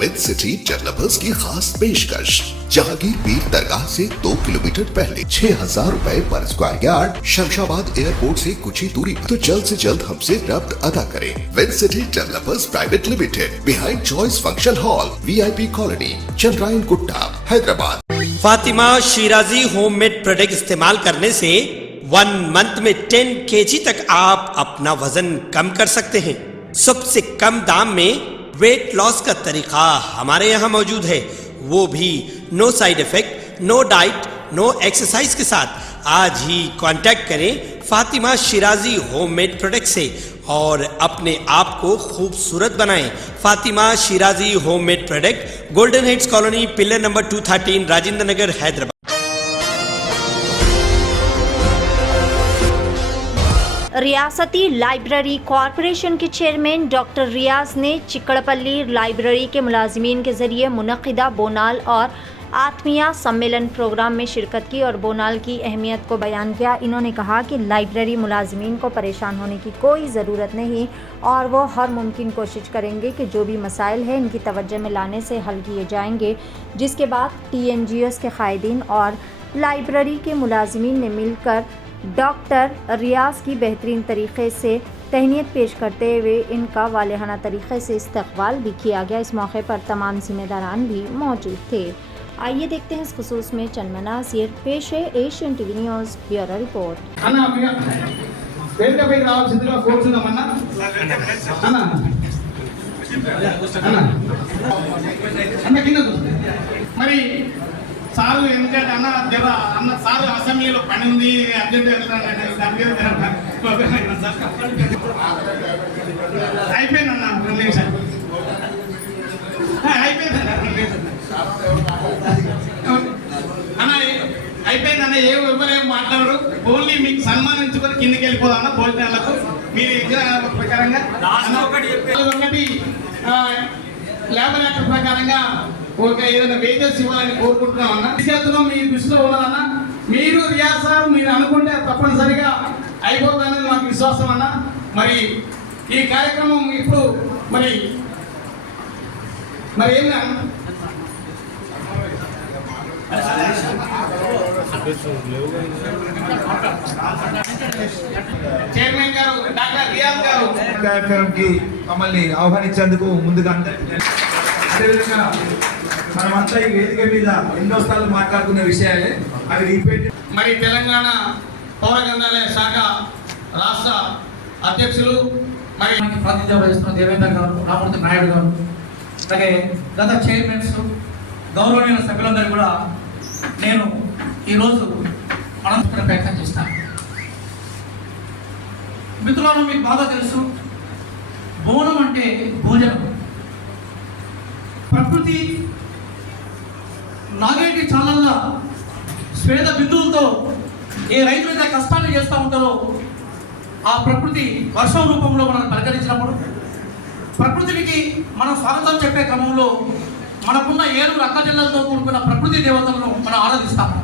With city developers की खास पेशकश। जहांगीर पीर दरगाह से 2 किलोमीटर पहले 6,000 रुपए पर स्क्वायर यार्ड, शमशाबाद एयरपोर्ट से कुछ ही दूरी पर। तो जल्द से जल्द हमसे रब्त अदा करें। With city developers private limited, behind choice function hall, VIP colony, Chandrayangutta, Hyderabad. Fatima Shirazi homemade product इस्तेमाल करने से 1 मंथ में 10 kg तक आप अपना वजन कम कर सकते हैं। सबसे कम दाम में वेट लॉस का तरीका हमारे यहाँ मौजूद है, वो भी no side effect, no diet, no exercise के साथ। आज ही कांटेक्ट करें फातिमा शिराजी होममेड प्रोडक्ट से और अपने आप को खूबसूरत बनाएं। Fatima Shirazi homemade product, golden heads colony, pillar number 213, Rajendra Nagar, Hyderabad. रियासती लाइब्रेरी कॉरपोरेशन के चेयरमैन डॉक्टर रियाज ने चिकड़पल्ली लाइब्रेरी के मुलाजिमीन के जरिए मुनक्किदा बोनाल और आत्मीया सम्मेलन प्रोग्राम में शिरकत की और बोनाल की अहमियत को बयान किया। इन्होंने कहा कि लाइब्रेरी मुलाजिमीन को परेशान होने की कोई ज़रूरत नहीं और वो हर मुमकिन कोशिश करेंगे कि जो भी मसाइल हैं इनकी तवज्जो में लाने से हल किए जाएंगे। जिसके बाद TNGOs के कायदीन और लाइब्रेरी के मुलाजिमीन ने मिलकर डॉक्टर रियाज की बेहतरीन तरीके से तहनीत पेश करते हुए इनका वालिहाना तरीके से इस्तकबाल भी किया गया। इस मौके पर तमाम जिम्मेदारान भी मौजूद थे। आइए देखते हैं इस खुसूस में चंद मनाज़िर। पेश है Asian TV news bureau report. Sir ఎందుకంటే అన్న సారు అసెంబ్లీలో పని ఉంది, అర్జెంట్ అయిపోయిందన్న 2 నిమిషాలు అయిపోయిందన్న 2 నిమిషాలు అన్న అయిపోయిందన్న. ఎవరేం మాట్లాడరు, ఓన్లీ మీకు సన్మానించుకొని కిందికి వెళ్ళిపోదన్న భోజనాలకు. మీరు ప్రకారంగా ఒకటి లేబర్ యాక్ట్ ప్రకారంగా ఒక ఏదైనా వేజెస్ ఇవ్వాలని కోరుకుంటున్నాం అన్న. విద్యార్థులు మీ దృష్టిలో ఉన్నదన్న. మీరు రియాజ్ సార్ మీరు అనుకుంటే తప్పనిసరిగా అయిపోతుందనేది మాకు విశ్వాసం అన్న. మరి ఈ కార్యక్రమం ఇప్పుడు మరి ఏం చైర్మన్ గారు డాక్టర్ రియాజ్ గారు కార్యక్రమంకి మమ్మల్ని ఆహ్వానించేందుకు ముందుగా అదేవిధంగా మనమంతా ఈ వేదిక మీద ఎన్నో సార్లు మాట్లాడుకున్న విషయాలే అవి రిపీట్. మరి తెలంగాణ పౌర గ్రంథాలయ శాఖ రాష్ట్ర అధ్యక్షులు మరి ప్రాతినిధ్యం వహిస్తున్న దేవేంద్ర గారు, రామూర్తి నాయుడు గారు, అలాగే గత చైర్మన్స్, గౌరవనీయుల సభ్యులందరూ కూడా నేను ఈరోజు మనం ప్రయత్నం చేస్తాను. మిత్రులను మీకు బాగా తెలుసు, బోనం అంటే భోజనం. ప్రకృతి నాగేటి చాలల్లా స్వేద బిందువులతో ఏ రైతులైతే కష్టాన్ని చేస్తూ ఉంటారో ఆ ప్రకృతి వర్షం రూపంలో మనం పలకరించినప్పుడు ప్రకృతికి మనం స్వాగతం చెప్పే క్రమంలో మనకున్న 7 అక్కజల్లలతో కూడుకున్న ప్రకృతి దేవతలను మనం ఆరాధిస్తాము.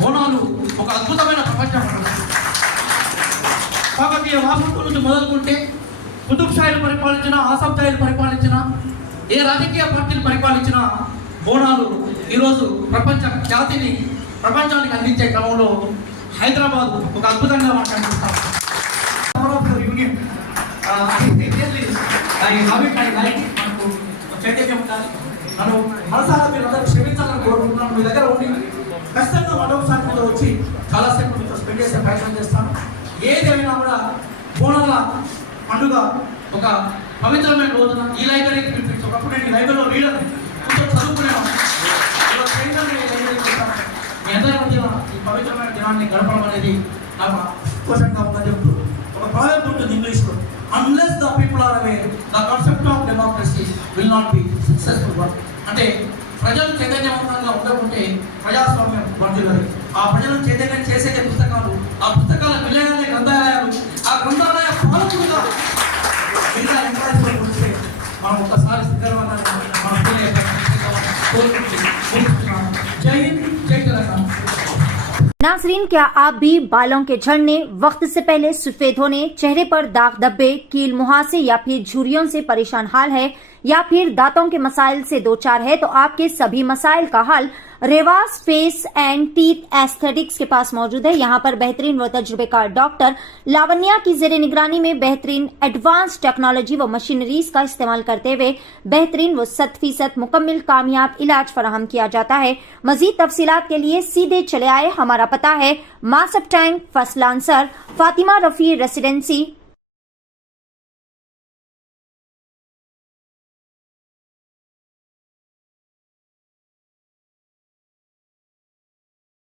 బోనాలు ఒక అద్భుతమైన ప్రపంచం. కాకతీయ వాసుల నుంచి మొదలుకుంటే కుతుబ్ షాహీలు పరిపాలించిన, ఆసఫ్ జాహీలు పరిపాలించిన, ఏ రాజకీయ పార్టీలు పరిపాలించిన బోనాలు ఈరోజు ప్రపంచానికి అందించే క్రమంలో హైదరాబాద్ ఒక అద్భుతంగా మనం కనిపిస్తాం. చైతన్యం ఉండాలి. నన్ను మనసారా మీరు అందరూ క్షమించాలని కోరుకుంటున్నాను. మీ దగ్గర ఉండి ఖచ్చితంగా మరోసారి మీతో వచ్చి చాలాసేపు మీతో స్పెండ్ చేసే ప్రయత్నం చేస్తాను. ఏదేమైనా కూడా బోనాల పండుగ ఒక పవిత్రమైన రోజున ఈ లైబ్రరీకి పిలిపించి, ఒకప్పుడు నేను ఈ లైబ్రరీలో రీడర్ కొంచెం చదువుకునేవాను. మీ అందరి మధ్య ఈ పవిత్రమైన దినాన్ని గడపడం అనేది నాకు సంతోషంగా ఉందని చెప్తూ ఒక ప్రాజెక్ట్ ఉంటుంది ఇంగ్లీష్లో, unless the people are aware, the concept of democracy will not be successful. అంటే ప్రజలు చైతన్యవంతంగా ఉండకుంటే ప్రజాస్వామ్యం వర్ధిల్లదు. ఆ ప్రజలను చైతన్యం చేసే పుస్తకాలు, ఆ పుస్తకాల విలయాలే గ్రంథాలయాలు, ఆ గ్రంథాలయ పాలకులుగా మనం ఒక్కసారి జై హింద్, జై తెలంగాణ. नाज़रीन, क्या आप भी बालों के झड़ने, वक्त से पहले सफेद होने, चेहरे पर दाग धब्बे, कील मुहासे या फिर झुर्रियों से परेशान हाल है? या फिर दांतों के मसाइल से दो चार है तो आपके सभी मसाइल का हल Revas face and teeth aesthetics के पास मौजूद है। यहाँ पर बेहतरीन व तजुर्बेकार डॉक्टर लावण्या की जेर निगरानी में बेहतरीन एडवांस टेक्नोलॉजी व मशीनरीज का इस्तेमाल करते हुए बेहतरीन व 100% मुकम्मल कामयाब इलाज फराहम किया जाता है। मजीद तफसीलात के लिए सीधे चले आए। हमारा पता है Masab tank, first lancer, Fatima Rafi residency,